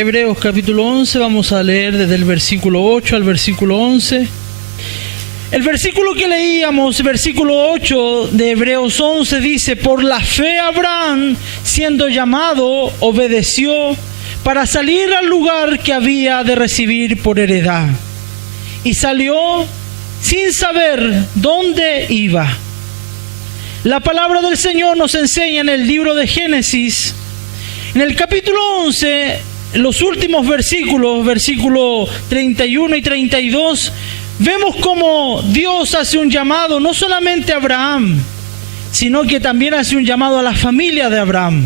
Hebreos capítulo 11, vamos a leer desde el versículo 8 al versículo 11. El versículo que leíamos, versículo 8 de Hebreos 11, dice: por la fe Abraham, siendo llamado, obedeció para salir al lugar que había de recibir por heredad. Y salió sin saber dónde iba. La palabra del Señor nos enseña en el libro de Génesis, en el capítulo 11, los últimos versículos, versículos 31 y 32, vemos cómo Dios hace un llamado no solamente a Abraham, sino que también hace un llamado a la familia de Abraham.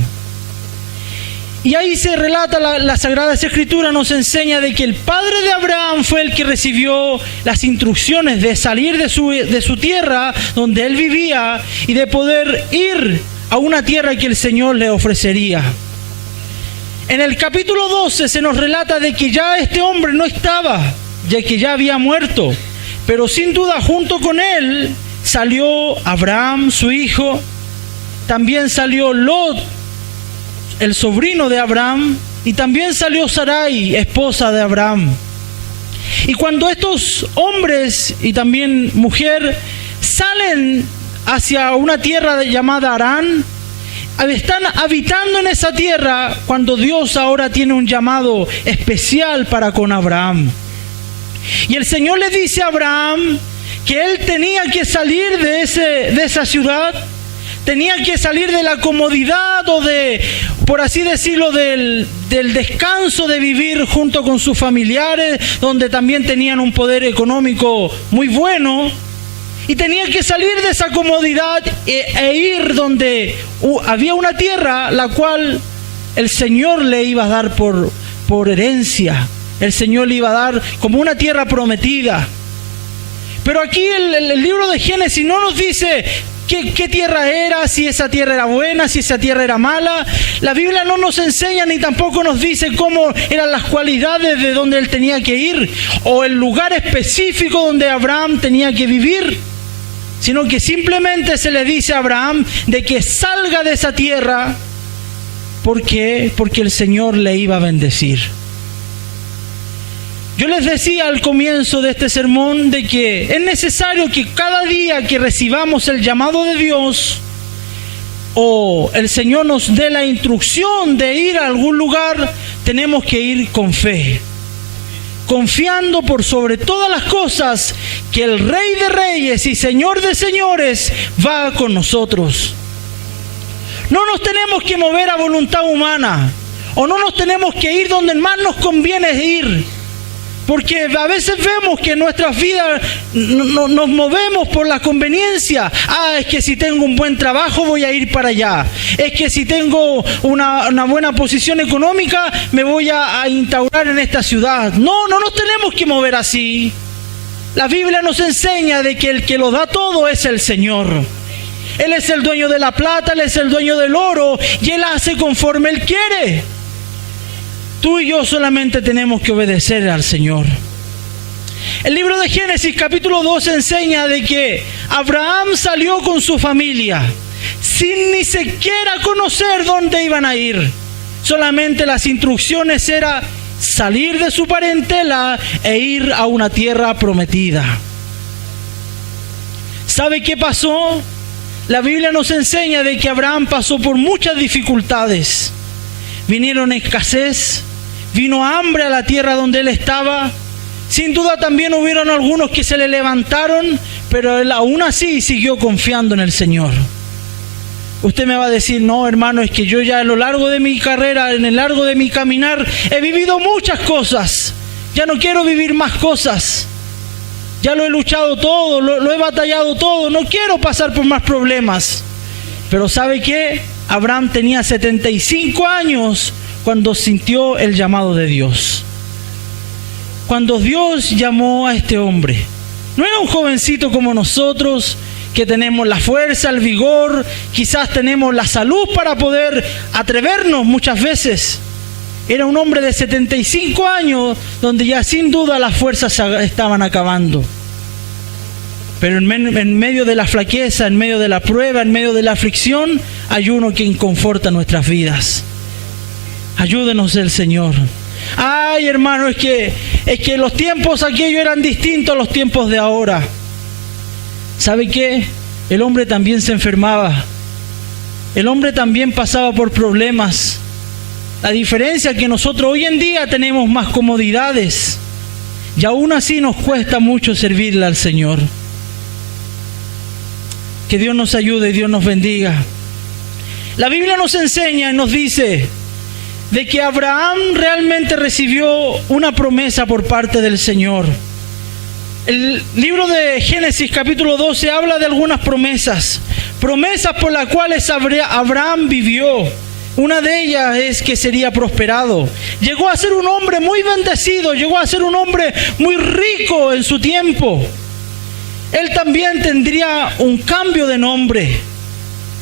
Y ahí se relata, la Sagrada Escritura nos enseña de que el padre de Abraham fue el que recibió las instrucciones de salir de su tierra donde él vivía y de poder ir a una tierra que el Señor le ofrecería. En el capítulo 12 se nos relata de que ya este hombre no estaba, ya que ya había muerto, pero sin duda junto con él salió Abraham, su hijo, también salió Lot, el sobrino de Abraham, y también salió Sarai, esposa de Abraham. Y cuando estos hombres y también mujer salen hacia una tierra llamada Harán, están habitando en esa tierra cuando Dios ahora tiene un llamado especial para con Abraham. Y el Señor le dice a Abraham que él tenía que salir de esa ciudad, tenía que salir de la comodidad o de, por así decirlo, del descanso de vivir junto con sus familiares, donde también tenían un poder económico muy bueno, y tenía que salir de esa comodidad e ir donde había una tierra la cual el Señor le iba a dar por herencia. El Señor le iba a dar como una tierra prometida. Pero aquí el libro de Génesis no nos dice qué tierra era, si esa tierra era buena, si esa tierra era mala. La Biblia no nos enseña ni tampoco nos dice cómo eran las cualidades de donde él tenía que ir o el lugar específico donde Abraham tenía que vivir, sino que simplemente se le dice a Abraham de que salga de esa tierra. ¿Por qué? Porque el Señor le iba a bendecir. Yo les decía al comienzo de este sermón de que es necesario que cada día que recibamos el llamado de Dios o el Señor nos dé la instrucción de ir a algún lugar, tenemos que ir con fe, confiando por sobre todas las cosas que el Rey de Reyes y Señor de Señores va con nosotros. No nos tenemos que mover a voluntad humana o no nos tenemos que ir donde más nos conviene ir. Porque a veces vemos que en nuestras vidas nos movemos por la conveniencia. Es que si tengo un buen trabajo voy a ir para allá. Es que si tengo una buena posición económica me voy a instaurar en esta ciudad. No nos tenemos que mover así. La Biblia nos enseña de que el que lo da todo es el Señor. Él es el dueño de la plata, Él es el dueño del oro y Él hace conforme Él quiere. Tú y yo solamente tenemos que obedecer al Señor. El libro de Génesis capítulo 2 enseña de que Abraham salió con su familia sin ni siquiera conocer dónde iban a ir. Solamente las instrucciones eran salir de su parentela e ir a una tierra prometida. ¿Sabe qué pasó? La Biblia nos enseña de que Abraham pasó por muchas dificultades. Vinieron escasez, vino hambre a la tierra donde él estaba. Sin duda también hubieron algunos que se le levantaron, pero él aún así siguió confiando en el Señor. Usted me va a decir, no hermano, es que yo ya a lo largo de mi carrera, en el largo de mi caminar, he vivido muchas cosas. Ya no quiero vivir más cosas. Ya lo he luchado todo, lo he batallado todo, no quiero pasar por más problemas. Pero ¿sabe qué? Abraham tenía 75 años cuando sintió el llamado de Dios. Cuando Dios llamó a este hombre, no era un jovencito como nosotros que tenemos la fuerza, el vigor, quizás tenemos la salud para poder atrevernos muchas veces. Era un hombre de 75 años donde ya sin duda las fuerzas estaban acabando. Pero en medio de la flaqueza, en medio de la prueba, en medio de la aflicción, hay uno quien conforta nuestras vidas. Ayúdenos el Señor. Ay, hermano, es que los tiempos aquellos eran distintos a los tiempos de ahora. ¿Sabe qué? El hombre también se enfermaba. El hombre también pasaba por problemas. La diferencia es que nosotros hoy en día tenemos más comodidades y aún así nos cuesta mucho servirle al Señor. Que Dios nos ayude y Dios nos bendiga. La Biblia nos enseña y nos dice de que Abraham realmente recibió una promesa por parte del Señor. El libro de Génesis capítulo 12 habla de algunas promesas por las cuales Abraham vivió. Una de ellas es que sería prosperado. Llegó a ser un hombre muy bendecido, llegó a ser un hombre muy rico en su tiempo. Él también tendría un cambio de nombre.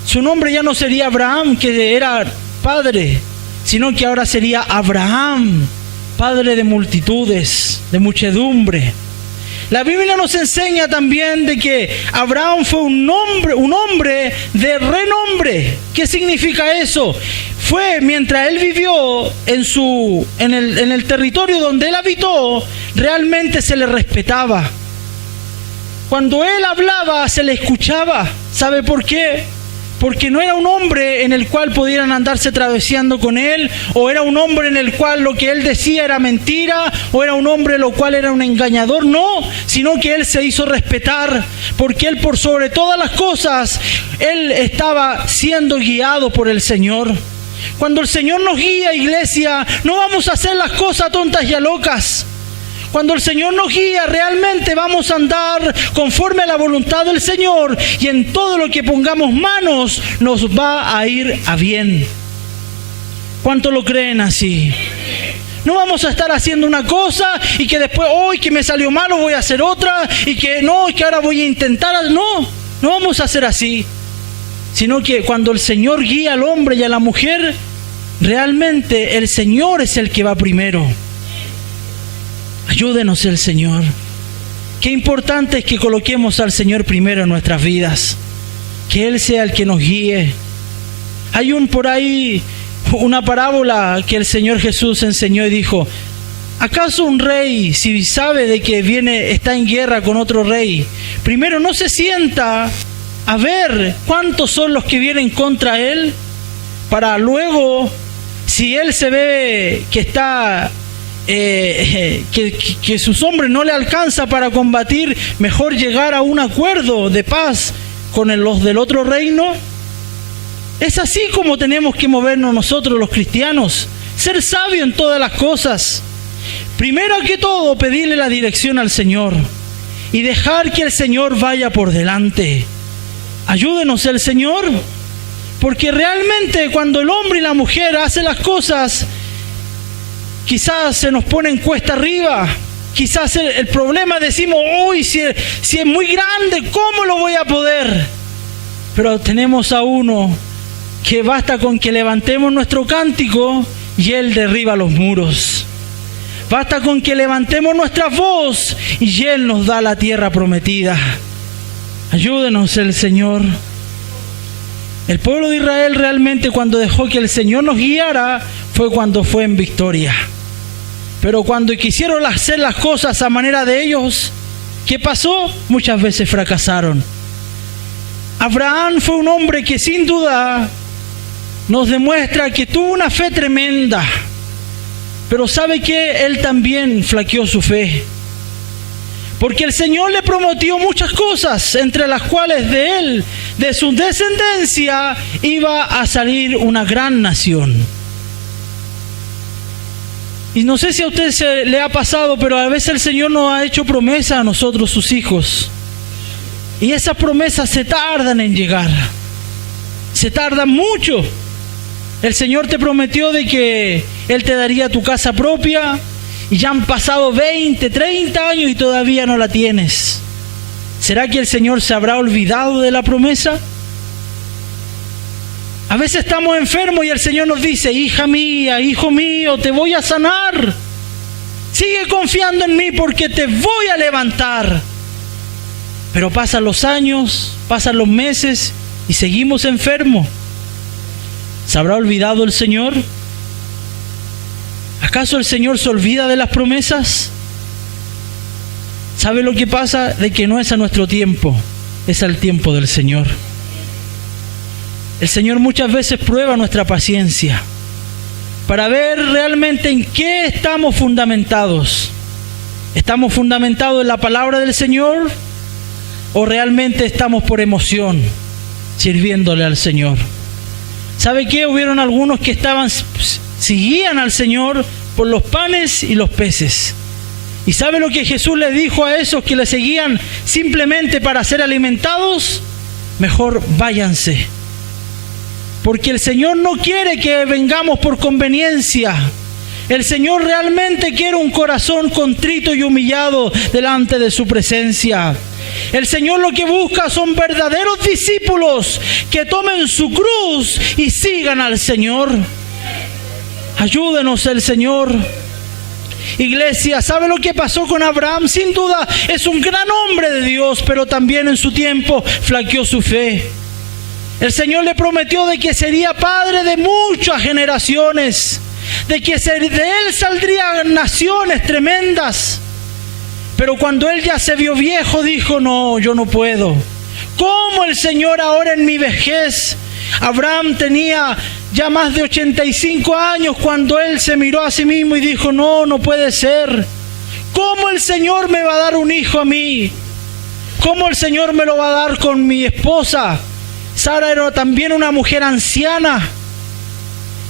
Su nombre ya no sería Abraham, que era padre, sino que ahora sería Abraham, padre de multitudes, de muchedumbre. La Biblia nos enseña también de que Abraham fue un hombre de renombre. ¿Qué significa eso? Fue mientras él vivió en el territorio donde él habitó, realmente se le respetaba. Cuando él hablaba, se le escuchaba. ¿Sabe por qué? Porque no era un hombre en el cual pudieran andarse traveseando con él, o era un hombre en el cual lo que él decía era mentira, o era un hombre lo cual era un engañador. No, sino que él se hizo respetar, porque él por sobre todas las cosas, él estaba siendo guiado por el Señor. Cuando el Señor nos guía, iglesia, no vamos a hacer las cosas tontas y a locas. Cuando el Señor nos guía, realmente vamos a andar conforme a la voluntad del Señor, y en todo lo que pongamos manos nos va a ir a bien. ¿Cuánto lo creen así? No vamos a estar haciendo una cosa y que después, hoy que me salió malo voy a hacer otra, y que no, y que ahora voy a intentar. No vamos a hacer así. Sino que cuando el Señor guía al hombre y a la mujer, realmente el Señor es el que va primero. Ayúdenos el Señor. Qué importante es que coloquemos al Señor primero en nuestras vidas. Que Él sea el que nos guíe. Hay por ahí una parábola que el Señor Jesús enseñó y dijo: ¿acaso un rey, si sabe de que está en guerra con otro rey, primero no se sienta a ver cuántos son los que vienen contra él, para luego, si él se ve que está que sus hombres no le alcanza para combatir, mejor llegar a un acuerdo de paz con los del otro reino? Es así como tenemos que movernos nosotros los cristianos, ser sabios en todas las cosas. Primero que todo, pedirle la dirección al Señor y dejar que el Señor vaya por delante. Ayúdenos el Señor, porque realmente cuando el hombre y la mujer hacen las cosas, quizás se nos pone en cuesta arriba. Quizás el problema decimos, uy, si es muy grande, ¿cómo lo voy a poder? Pero tenemos a uno que basta con que levantemos nuestro cántico y Él derriba los muros. Basta con que levantemos nuestra voz y Él nos da la tierra prometida. Ayúdenos el Señor. El pueblo de Israel realmente, cuando dejó que el Señor nos guiara, fue cuando fue en victoria. Pero cuando quisieron hacer las cosas a manera de ellos, ¿qué pasó? Muchas veces fracasaron. Abraham fue un hombre que sin duda nos demuestra que tuvo una fe tremenda. Pero ¿sabe qué? Él también flaqueó su fe. Porque el Señor le prometió muchas cosas, entre las cuales de él, de su descendencia, iba a salir una gran nación. Y no sé si a usted le ha pasado, pero a veces el Señor nos ha hecho promesas a nosotros, sus hijos. Y esas promesas se tardan en llegar. Se tardan mucho. El Señor te prometió de que Él te daría tu casa propia, y ya han pasado 20, 30 años y todavía no la tienes. ¿Será que el Señor se habrá olvidado de la promesa? A veces estamos enfermos y el Señor nos dice, hija mía, hijo mío, te voy a sanar. Sigue confiando en mí porque te voy a levantar. Pero pasan los años, pasan los meses y seguimos enfermos. ¿Se habrá olvidado el Señor? ¿Acaso el Señor se olvida de las promesas? ¿Sabe lo que pasa? De que no es a nuestro tiempo, es al tiempo del Señor. El Señor muchas veces prueba nuestra paciencia para ver realmente en qué estamos fundamentados. ¿Estamos fundamentados en la palabra del Señor o realmente estamos por emoción sirviéndole al Señor? ¿Sabe qué? Hubieron algunos que seguían al Señor por los panes y los peces. ¿Y sabe lo que Jesús les dijo a esos que le seguían simplemente para ser alimentados? Mejor váyanse. Porque el Señor no quiere que vengamos por conveniencia. El Señor realmente quiere un corazón contrito y humillado delante de su presencia. El Señor lo que busca son verdaderos discípulos que tomen su cruz y sigan al Señor. Ayúdenos el Señor. Iglesia, ¿sabe lo que pasó con Abraham? Sin duda es un gran hombre de Dios, pero también en su tiempo flaqueó su fe. El Señor le prometió de que sería padre de muchas generaciones, de que de él saldrían naciones tremendas. Pero cuando él ya se vio viejo, dijo: no, yo no puedo. ¿Cómo el Señor ahora en mi vejez? Abraham tenía ya más de 85 años cuando él se miró a sí mismo y dijo: no puede ser. ¿Cómo el Señor me va a dar un hijo a mí? ¿Cómo el Señor me lo va a dar con mi esposa? Sara era también una mujer anciana.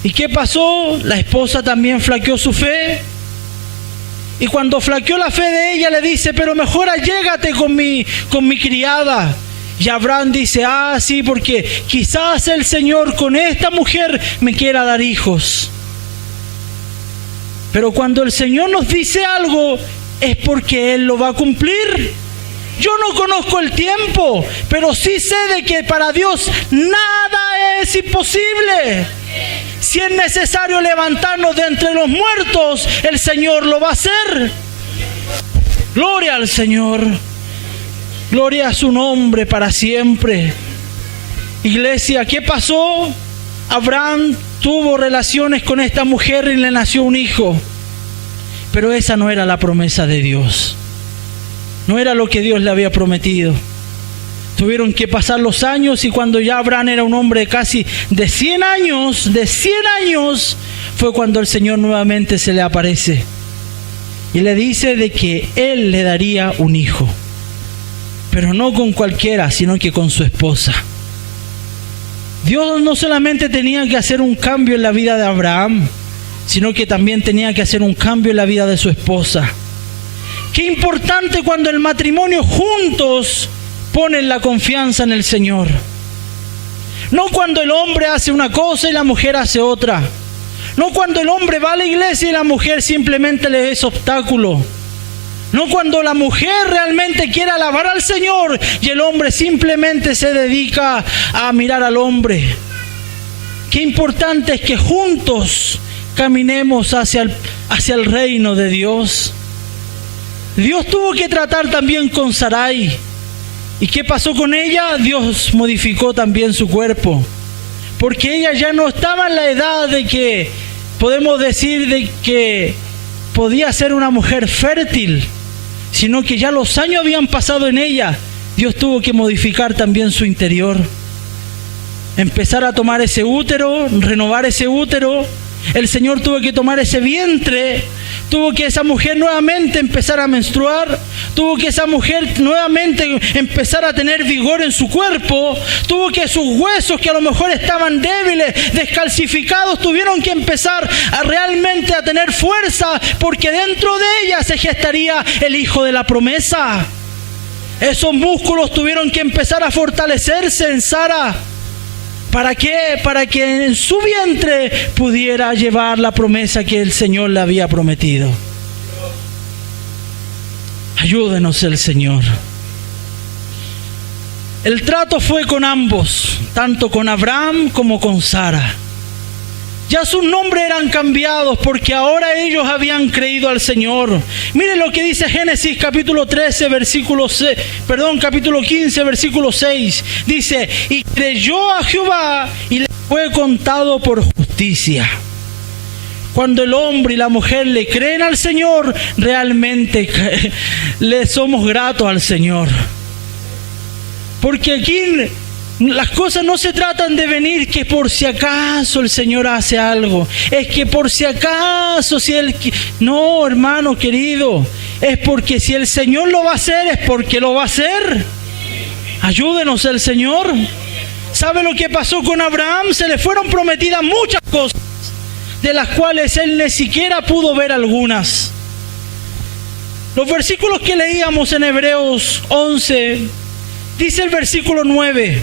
¿Y qué pasó? La esposa también flaqueó su fe. Y cuando flaqueó la fe de ella, le dice: pero mejor allégate con mi criada. Y Abraham dice: sí, porque quizás el Señor con esta mujer me quiera dar hijos. Pero cuando el Señor nos dice algo, es porque Él lo va a cumplir. Yo no conozco el tiempo, pero sí sé de que para Dios nada es imposible. Si es necesario levantarnos de entre los muertos, el Señor lo va a hacer. Gloria al Señor. Gloria a su nombre para siempre. Iglesia, ¿qué pasó? Abraham tuvo relaciones con esta mujer y le nació un hijo. Pero esa no era la promesa de Dios. No era lo que Dios le había prometido. Tuvieron que pasar los años y cuando ya Abraham era un hombre casi de 100 años, fue cuando el Señor nuevamente se le aparece. Y le dice de que Él le daría un hijo. Pero no con cualquiera, sino que con su esposa. Dios no solamente tenía que hacer un cambio en la vida de Abraham, sino que también tenía que hacer un cambio en la vida de su esposa. Qué importante cuando el matrimonio juntos ponen la confianza en el Señor. No cuando el hombre hace una cosa y la mujer hace otra. No cuando el hombre va a la iglesia y la mujer simplemente le es obstáculo. No cuando la mujer realmente quiere alabar al Señor y el hombre simplemente se dedica a mirar al hombre. Qué importante es que juntos caminemos hacia el reino de Dios. Dios tuvo que tratar también con Sarai. ¿Y qué pasó con ella? Dios modificó también su cuerpo. Porque ella ya no estaba en la edad de que podemos decir de que podía ser una mujer fértil, sino que ya los años habían pasado en ella. Dios tuvo que modificar también su interior. Empezar a tomar ese útero, renovar ese útero. El Señor tuvo que tomar ese vientre. Tuvo que esa mujer nuevamente empezar a menstruar. Tuvo que esa mujer nuevamente empezar a tener vigor en su cuerpo. Tuvo que sus huesos, que a lo mejor estaban débiles, descalcificados, tuvieron que empezar a realmente a tener fuerza, porque dentro de ella se gestaría el hijo de la promesa. Esos músculos tuvieron que empezar a fortalecerse en Sara. ¿Para qué? Para que en su vientre pudiera llevar la promesa que el Señor le había prometido. Ayúdenos el Señor. El trato fue con ambos, tanto con Abraham como con Sara. Ya sus nombres eran cambiados porque ahora ellos habían creído al Señor. Miren lo que dice Génesis capítulo 15, versículo 6. Dice: y creyó a Jehová y le fue contado por justicia. Cuando el hombre y la mujer le creen al Señor, realmente le somos gratos al Señor. Porque aquí las cosas no se tratan de venir que por si acaso el Señor hace algo. Es que por si acaso, si Él... No, hermano querido, es porque si el Señor lo va a hacer, es porque lo va a hacer. Ayúdenos el Señor. ¿Sabe lo que pasó con Abraham? Se le fueron prometidas muchas cosas, de las cuales él ni siquiera pudo ver algunas. Los versículos que leíamos en Hebreos 11, dice el versículo 9: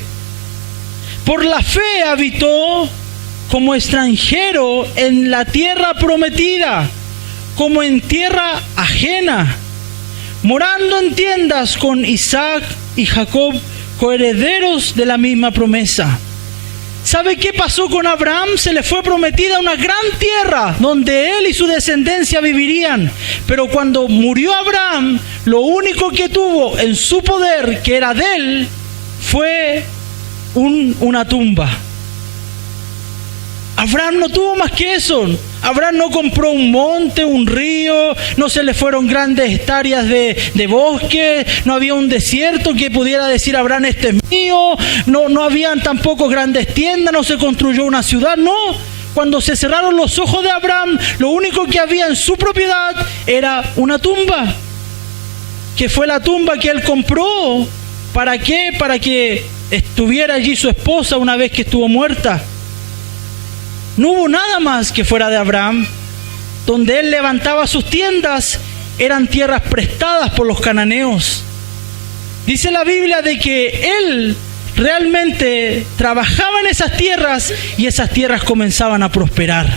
por la fe habitó como extranjero en la tierra prometida, como en tierra ajena, morando en tiendas con Isaac y Jacob, coherederos de la misma promesa. ¿Sabe qué pasó con Abraham? Se le fue prometida una gran tierra donde él y su descendencia vivirían. Pero cuando murió Abraham, lo único que tuvo en su poder, que era de él, fue una tumba. Abraham no tuvo más que eso. Abraham no compró un monte, un río, no se le fueron grandes hectáreas de bosque, no había un desierto que pudiera decir Abraham, este es mío, no habían tampoco grandes tiendas, no se construyó una ciudad, no. Cuando se cerraron los ojos de Abraham, lo único que había en su propiedad era una tumba, que fue la tumba que él compró. ¿Para qué? Para que estuviera allí su esposa una vez que estuvo muerta. No hubo nada más que fuera de Abraham. Donde él levantaba sus tiendas eran tierras prestadas por los cananeos. Dice la Biblia de que él realmente trabajaba en esas tierras y esas tierras comenzaban a prosperar.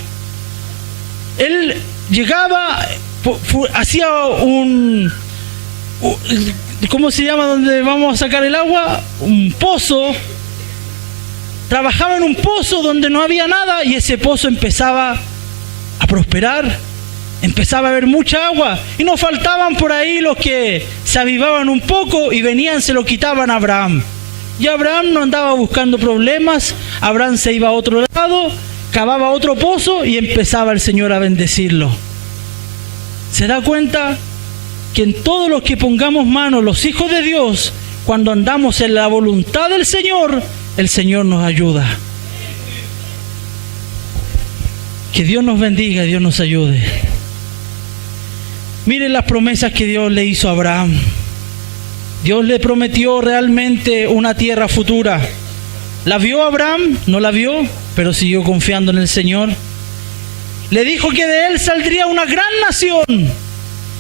Él llegaba, hacía ¿cómo se llama donde vamos a sacar el agua? Un pozo. Trabajaba en un pozo donde no había nada y ese pozo empezaba a prosperar, empezaba a haber mucha agua y no faltaban por ahí los que se avivaban un poco y venían, se lo quitaban a Abraham. Y Abraham no andaba buscando problemas, Abraham se iba a otro lado, cavaba otro pozo y empezaba el Señor a bendecirlo. ¿Se da cuenta que en todo lo que pongamos manos los hijos de Dios, cuando andamos en la voluntad del Señor, el Señor nos ayuda? Que Dios nos bendiga, Dios nos ayude. Miren las promesas que Dios le hizo a Abraham. Dios le prometió realmente una tierra futura. ¿La vio Abraham? No la vio, pero siguió confiando en el Señor. Le dijo que de él saldría una gran nación.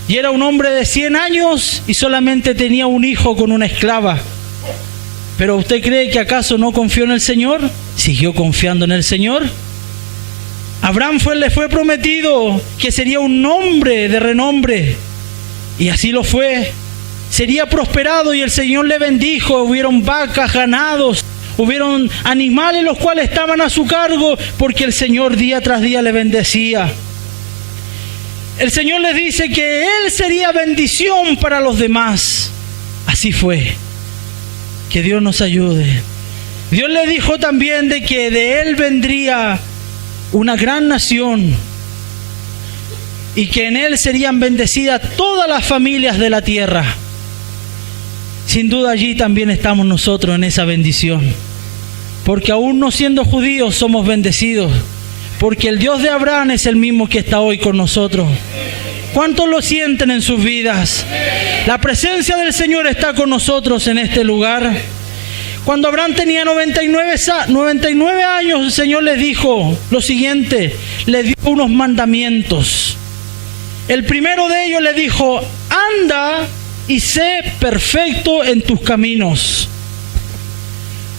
Y era un hombre de 100 años y solamente tenía un hijo con una esclava. ¿Pero usted cree que acaso no confió en el Señor? ¿Siguió confiando en el Señor? Abraham le fue prometido que sería un hombre de renombre. Y así lo fue. Sería prosperado y el Señor le bendijo. Hubieron vacas, ganados, hubieron animales los cuales estaban a su cargo, porque el Señor día tras día le bendecía. El Señor le dice que él sería bendición para los demás. Así fue. Que Dios nos ayude. Dios le dijo también de que de él vendría una gran nación y que en él serían bendecidas todas las familias de la tierra. Sin duda allí también estamos nosotros en esa bendición, porque aún no siendo judíos somos bendecidos, porque el Dios de Abraham es el mismo que está hoy con nosotros. ¿Cuántos lo sienten en sus vidas? La presencia del Señor está con nosotros en este lugar. Cuando Abraham tenía 99 años, el Señor le dijo lo siguiente, le dio unos mandamientos. El primero de ellos le dijo: anda y sé perfecto en tus caminos.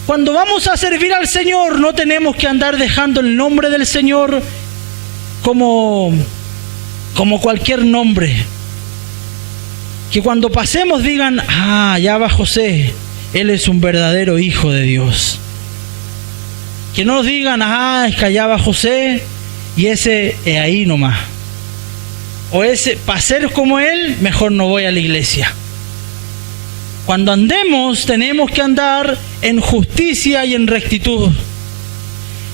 Cuando vamos a servir al Señor, no tenemos que andar dejando el nombre del Señor como cualquier nombre. Que cuando pasemos digan: ah, ya va José, él es un verdadero hijo de Dios. Que no digan: ah, es que allá va José y ese es ahí nomás. O ese, para ser como él, mejor no voy a la iglesia. Cuando andemos, tenemos que andar en justicia y en rectitud.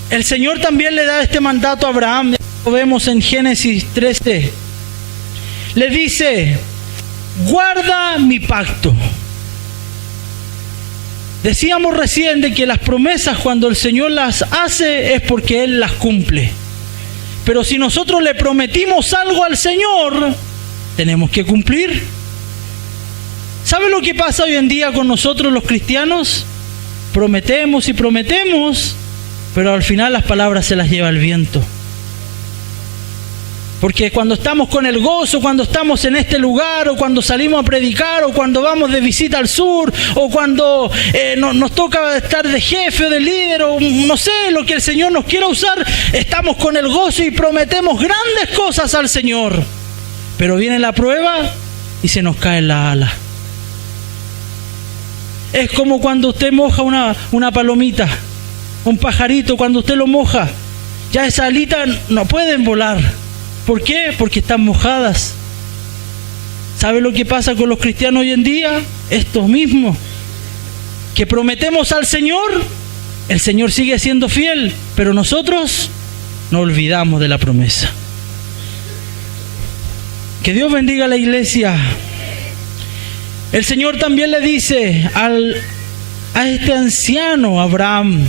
El Señor también le da este mandato a Abraham. Lo vemos en Génesis 13. Le dice, guarda mi pacto. Decíamos recién de que las promesas, cuando el Señor las hace, es porque Él las cumple. Pero si nosotros le prometimos algo al Señor, tenemos que cumplir. ¿Sabe lo que pasa hoy en día con nosotros los cristianos? Prometemos y prometemos, pero al final las palabras se las lleva el viento. Porque cuando estamos con el gozo, cuando estamos en este lugar, o cuando salimos a predicar, o cuando vamos de visita al sur, o cuando nos toca estar de jefe o de líder, o no sé, lo que el Señor nos quiera usar, estamos con el gozo y prometemos grandes cosas al Señor. Pero viene la prueba y se nos cae la ala. Es como cuando usted moja una palomita, un pajarito, cuando usted lo moja, ya esas alitas no pueden volar. ¿Por qué? Porque están mojadas. ¿Sabe lo que pasa con los cristianos hoy en día? Esto mismo. Que prometemos al Señor, el Señor sigue siendo fiel, pero nosotros no olvidamos de la promesa. Que Dios bendiga a la iglesia. El Señor también le dice a este anciano Abraham,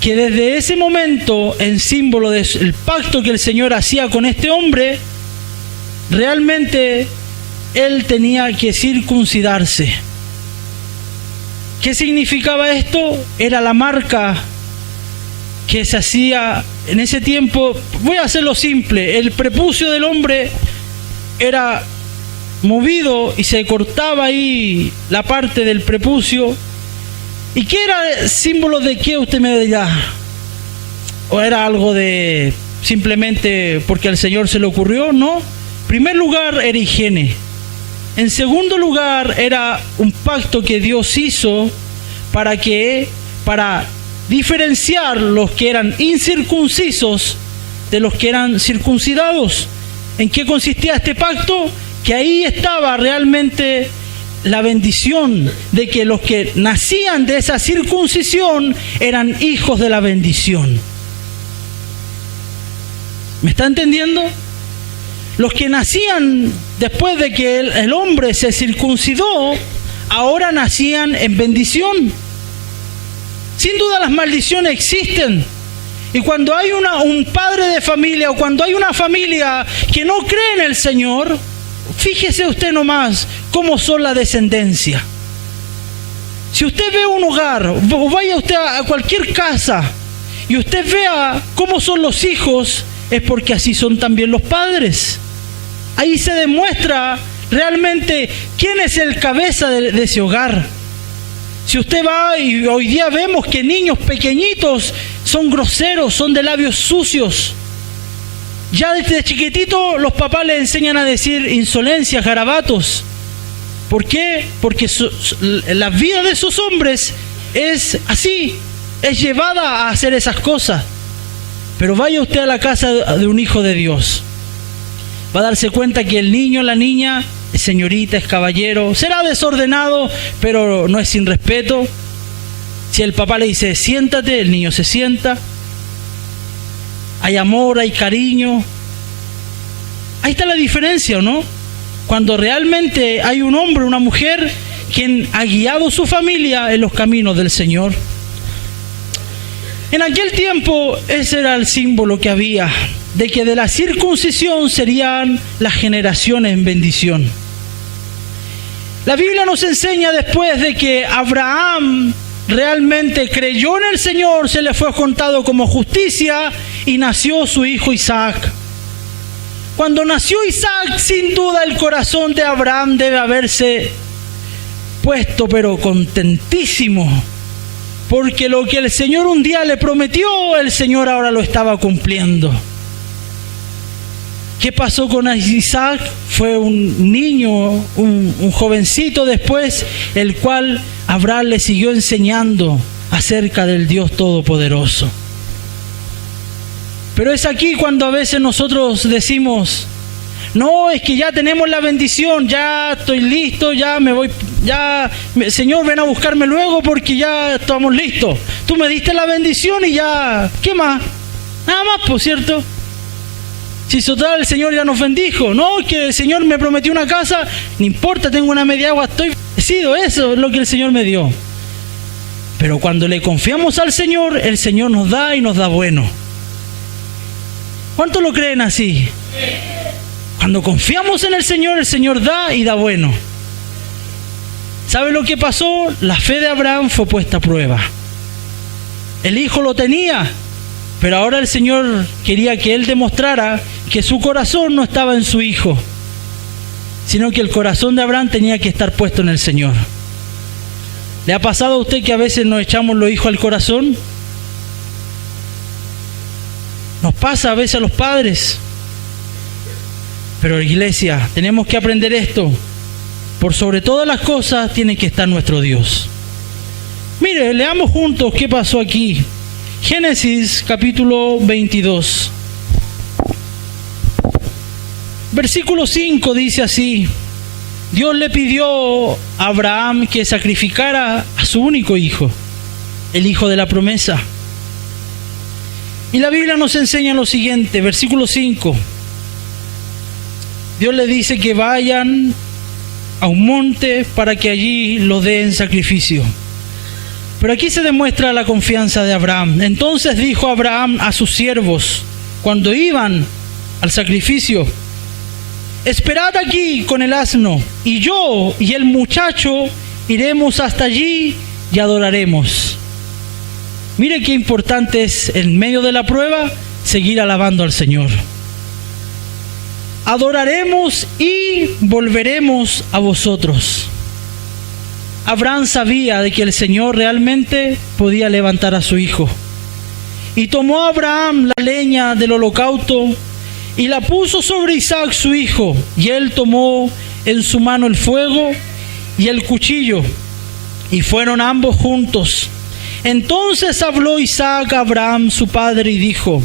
que desde ese momento, en símbolo del pacto que el Señor hacía con este hombre, realmente él tenía que circuncidarse. ¿Qué significaba esto? Era la marca que se hacía en ese tiempo. Voy a hacerlo simple. El prepucio del hombre era movido y se cortaba ahí la parte del prepucio. ¿Y qué era símbolo de qué? Usted me dirá. ¿O era algo de simplemente porque al Señor se le ocurrió? No. En primer lugar era higiene. En segundo lugar era un pacto que Dios hizo para diferenciar los que eran incircuncisos de los que eran circuncidados. ¿En qué consistía este pacto? Que ahí estaba realmente la bendición de que los que nacían de esa circuncisión eran hijos de la bendición. ¿Me está entendiendo? Los que nacían después de que el hombre se circuncidó, ahora nacían en bendición. Sin duda las maldiciones existen. Y cuando hay un padre de familia, o cuando hay una familia que no cree en el Señor, fíjese usted nomás cómo son la descendencia. Si usted ve un hogar, o vaya usted a cualquier casa, y usted vea cómo son los hijos, es porque así son también los padres. Ahí se demuestra realmente quién es el cabeza de ese hogar. Si usted va, y hoy día vemos que niños pequeñitos son groseros, son de labios sucios. Ya desde chiquitito los papás les enseñan a decir insolencias, garabatos. ¿Por qué? Porque la vida de esos hombres es así, es llevada a hacer esas cosas. Pero vaya usted a la casa de un hijo de Dios, va a darse cuenta que el niño, la niña, es señorita, es caballero, será desordenado, pero no es sin respeto. Si el papá le dice siéntate, el niño se sienta. Hay amor, hay cariño. Ahí está la diferencia, ¿o no? Cuando realmente hay un hombre, una mujer, quien ha guiado su familia en los caminos del Señor. En aquel tiempo ese era el símbolo que había, de que de la circuncisión serían las generaciones en bendición. La Biblia nos enseña, después de que Abraham realmente creyó en el Señor, se le fue contado como justicia y nació su hijo Isaac. Cuando nació Isaac, sin duda el corazón de Abraham debe haberse puesto pero contentísimo, porque lo que el Señor un día le prometió, el Señor ahora lo estaba cumpliendo. ¿Qué pasó con Isaac? Fue un niño, un jovencito después, el cual Abraham le siguió enseñando acerca del Dios Todopoderoso. Pero es aquí cuando a veces nosotros decimos, no, es que ya tenemos la bendición, ya estoy listo, ya me voy, ya, Señor, ven a buscarme luego porque ya estamos listos. Tú me diste la bendición y ya, ¿qué más? Nada más, por cierto. Si total el Señor ya nos bendijo. No, que el Señor me prometió una casa, no importa, tengo una media agua, estoy bendecido. Eso es lo que el Señor me dio. Pero cuando le confiamos al Señor, el Señor nos da y nos da bueno. ¿Cuántos lo creen así? Cuando confiamos en el Señor da y da bueno. ¿Sabe lo que pasó? La fe de Abraham fue puesta a prueba. El hijo lo tenía, pero ahora el Señor quería que él demostrara que su corazón no estaba en su hijo, sino que el corazón de Abraham tenía que estar puesto en el Señor. ¿Le ha pasado a usted que a veces nos echamos los hijos al corazón? Nos pasa a veces a los padres. Pero iglesia, tenemos que aprender esto. Por sobre todas las cosas tiene que estar nuestro Dios. Mire, leamos juntos qué pasó aquí. Génesis capítulo 22. Versículo 5 dice así: Dios le pidió a Abraham que sacrificara a su único hijo, el hijo de la promesa. Y la Biblia nos enseña lo siguiente, versículo 5. Dios le dice que vayan a un monte para que allí lo den sacrificio. Pero aquí se demuestra la confianza de Abraham. Entonces dijo Abraham a sus siervos, cuando iban al sacrificio: esperad aquí con el asno, y yo y el muchacho iremos hasta allí y adoraremos. Mire qué importante es, en medio de la prueba, seguir alabando al Señor. Adoraremos y volveremos a vosotros. Abraham sabía de que el Señor realmente podía levantar a su hijo. Y tomó Abraham la leña del holocausto y la puso sobre Isaac su hijo. Y él tomó en su mano el fuego y el cuchillo, y fueron ambos juntos. Entonces habló Isaac a Abraham su padre y dijo: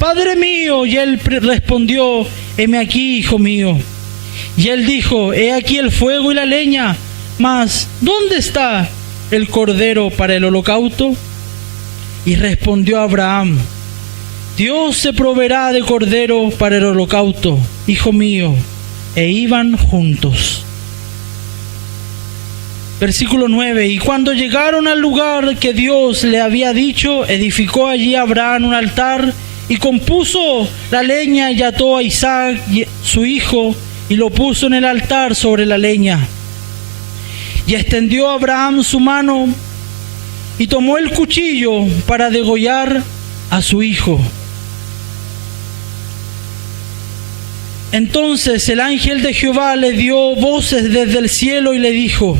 Padre mío. Y él respondió: heme aquí, hijo mío. Y él dijo: he aquí el fuego y la leña, mas ¿dónde está el cordero para el holocausto? Y respondió Abraham: Dios se proveerá de cordero para el holocausto, hijo mío. E iban juntos. Versículo 9. Y cuando llegaron al lugar que Dios le había dicho, edificó allí Abraham un altar y compuso la leña y ató a Isaac su hijo y lo puso en el altar sobre la leña. Y extendió Abraham su mano y tomó el cuchillo para degollar a su hijo. Entonces el ángel de Jehová le dio voces desde el cielo y le dijo: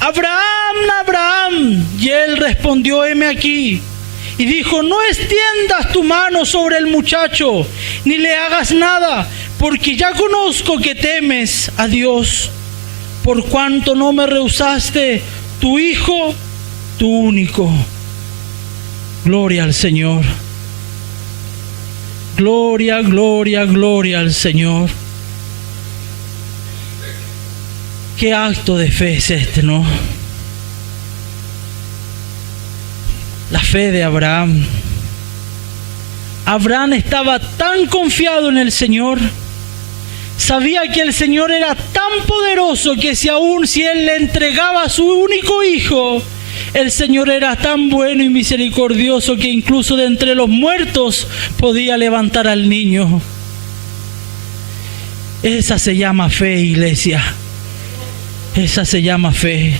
Abraham, Abraham. Y él respondió: heme aquí. Y dijo: no extiendas tu mano sobre el muchacho, ni le hagas nada, porque ya conozco que temes a Dios, por cuanto no me rehusaste tu hijo, tu único. Gloria al Señor. Gloria, gloria, gloria al Señor. Qué acto de fe es este, ¿no? La fe de Abraham. Abraham estaba tan confiado en el Señor, sabía que el Señor era tan poderoso que si él le entregaba a su único hijo, el Señor era tan bueno y misericordioso que incluso de entre los muertos podía levantar al niño. Esa se llama fe, iglesia. Esa se llama fe.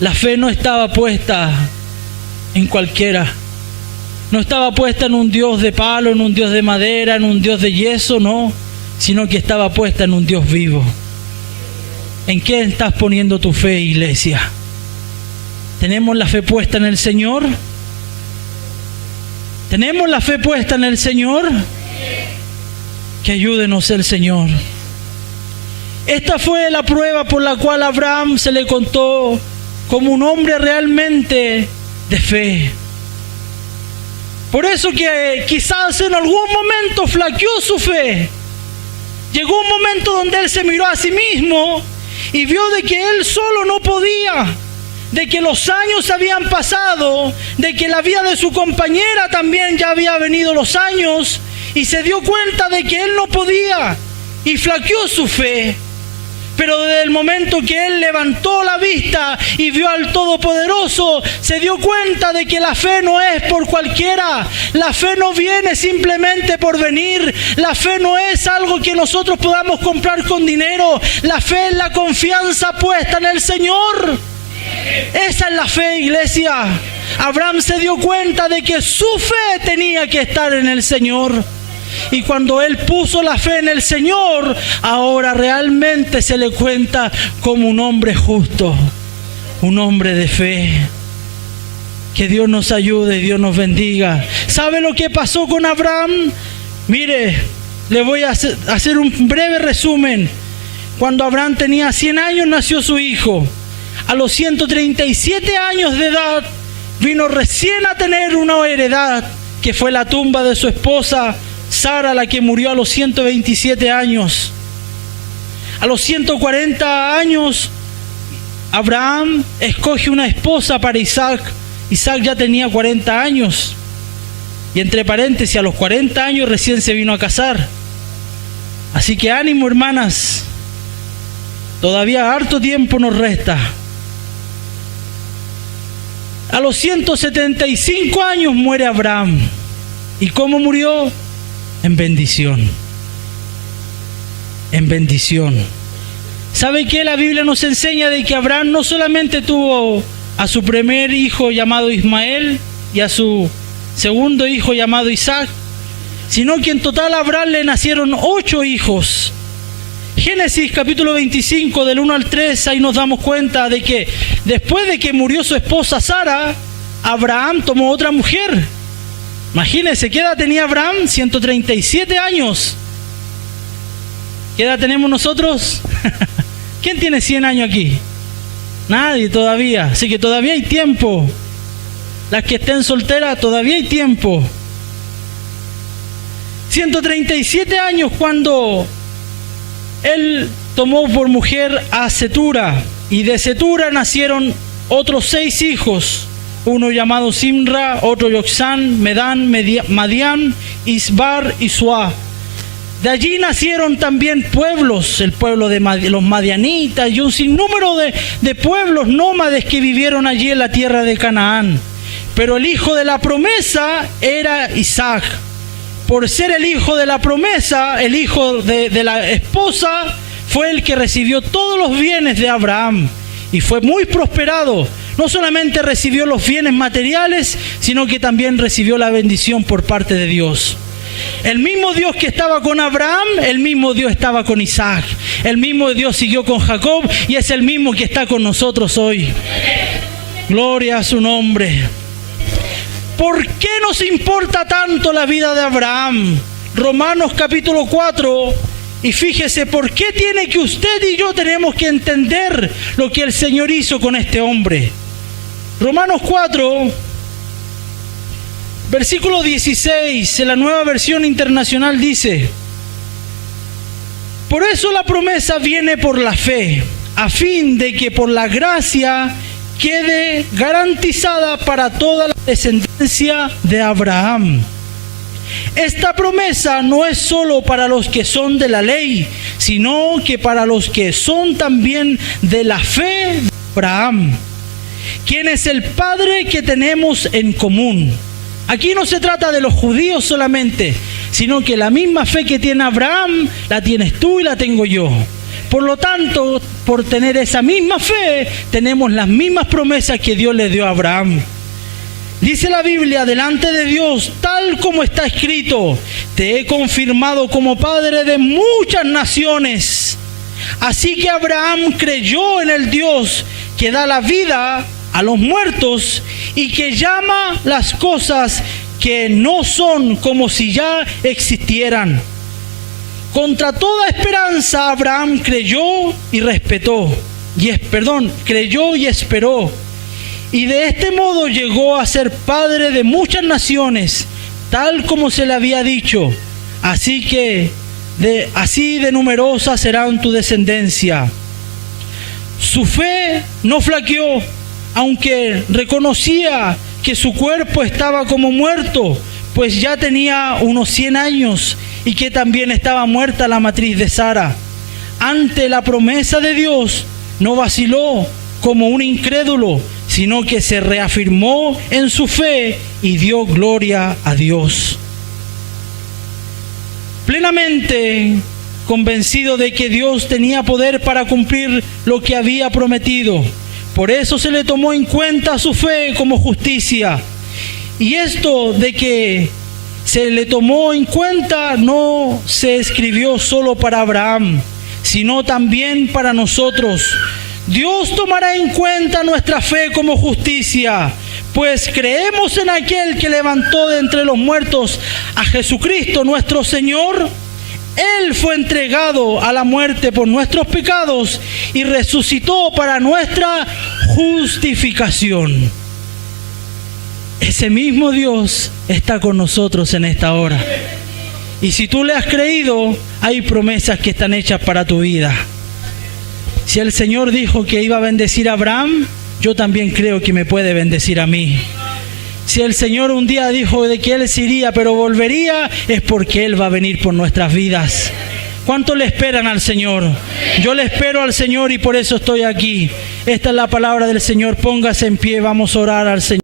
La fe no estaba puesta en cualquiera. No estaba puesta en un Dios de palo, en un Dios de madera, en un Dios de yeso, no. Sino que estaba puesta en un Dios vivo. ¿En qué estás poniendo tu fe, iglesia? ¿Tenemos la fe puesta en el Señor? ¿Tenemos la fe puesta en el Señor? Que ayúdenos el Señor. Esta fue la prueba por la cual a Abraham se le contó como un hombre realmente de fe. Por eso que quizás en algún momento flaqueó su fe. Llegó un momento donde él se miró a sí mismo y vio de que él solo no podía, de que los años habían pasado, de que la vida de su compañera también ya había venido los años, y se dio cuenta de que él no podía y flaqueó su fe. Pero desde el momento que él levantó la vista y vio al Todopoderoso, se dio cuenta de que la fe no es por cualquiera. La fe no viene simplemente por venir. La fe no es algo que nosotros podamos comprar con dinero. La fe es la confianza puesta en el Señor. Esa es la fe, iglesia. Abraham se dio cuenta de que su fe tenía que estar en el Señor. Y cuando él puso la fe en el Señor, ahora realmente se le cuenta como un hombre justo, un hombre de fe. Que Dios nos ayude y Dios nos bendiga. ¿Sabe lo que pasó con Abraham? Mire, le voy a hacer un breve resumen. Cuando Abraham tenía 100 años nació su hijo. A los 137 años de edad vino recién a tener una heredad, que fue la tumba de su esposa Sara, la que murió a los 127 años. A los 140 años, Abraham escoge una esposa para Isaac. Isaac ya tenía 40 años. Y entre paréntesis, a los 40 años recién se vino a casar. Así que ánimo, hermanas. Todavía harto tiempo nos resta. A los 175 años muere Abraham. ¿Y cómo murió? En bendición. En bendición. ¿Sabe qué? La Biblia nos enseña de que Abraham no solamente tuvo a su primer hijo llamado Ismael y a su segundo hijo llamado Isaac, sino que en total a Abraham le nacieron 8 hijos. Génesis capítulo 25 del 1 al 3, ahí nos damos cuenta de que después de que murió su esposa Sara, Abraham tomó otra mujer. Imagínense, ¿qué edad tenía Abraham? 137 años. ¿Qué edad tenemos nosotros? ¿Quién tiene 100 años aquí? Nadie todavía, así que todavía hay tiempo. Las que estén solteras, todavía hay tiempo. 137 años cuando él tomó por mujer a Cetura, y de Cetura nacieron otros 6 hijos. Uno llamado Simra, otro Yoxán, Medán, Madián, Isbar y Suá. De allí nacieron también pueblos, el pueblo de los madianitas y un sinnúmero de pueblos nómades que vivieron allí en la tierra de Canaán. Pero el hijo de la promesa era Isaac. Por ser el hijo de la promesa, el hijo de la esposa, fue el que recibió todos los bienes de Abraham y fue muy prosperado. No solamente recibió los bienes materiales, sino que también recibió la bendición por parte de Dios. El mismo Dios que estaba con Abraham, el mismo Dios estaba con Isaac. El mismo Dios siguió con Jacob y es el mismo que está con nosotros hoy. Gloria a su nombre. ¿Por qué nos importa tanto la vida de Abraham? Romanos capítulo 4. Y fíjese, ¿por qué tiene que usted y yo tenemos que entender lo que el Señor hizo con este hombre? Romanos 4, versículo 16, en la Nueva Versión Internacional dice: por eso la promesa viene por la fe, a fin de que por la gracia quede garantizada para toda la descendencia de Abraham. Esta promesa no es solo para los que son de la ley, sino que para los que son también de la fe de Abraham, quien es el Padre que tenemos en común. Aquí no se trata de los judíos solamente, sino que la misma fe que tiene Abraham, la tienes tú y la tengo yo. Por lo tanto, por tener esa misma fe, tenemos las mismas promesas que Dios le dio a Abraham. Dice la Biblia, delante de Dios, tal como está escrito: te he confirmado como padre de muchas naciones. Así que Abraham creyó en el Dios que da la vida a los muertos y que llama las cosas que no son como si ya existieran. Contra toda esperanza Abraham creyó y creyó y esperó. Y de este modo llegó a ser padre de muchas naciones, tal como se le había dicho. Así de numerosa serán tu descendencia. Su fe no flaqueó, aunque reconocía que su cuerpo estaba como muerto, pues ya tenía unos 100 años y que también estaba muerta la matriz de Sara. Ante la promesa de Dios, no vaciló como un incrédulo, sino que se reafirmó en su fe y dio gloria a Dios. Plenamente convencido de que Dios tenía poder para cumplir lo que había prometido. Por eso se le tomó en cuenta su fe como justicia. Y esto de que se le tomó en cuenta no se escribió solo para Abraham, sino también para nosotros. Dios tomará en cuenta nuestra fe como justicia, pues creemos en aquel que levantó de entre los muertos a Jesucristo nuestro Señor. Él fue entregado a la muerte por nuestros pecados y resucitó para nuestra justificación. Ese mismo Dios está con nosotros en esta hora. Y si tú le has creído, hay promesas que están hechas para tu vida. Si el Señor dijo que iba a bendecir a Abraham, yo también creo que me puede bendecir a mí. Si el Señor un día dijo de que Él se iría pero volvería, es porque Él va a venir por nuestras vidas. ¿Cuánto le esperan al Señor? Yo le espero al Señor y por eso estoy aquí. Esta es la palabra del Señor. Póngase en pie, vamos a orar al Señor.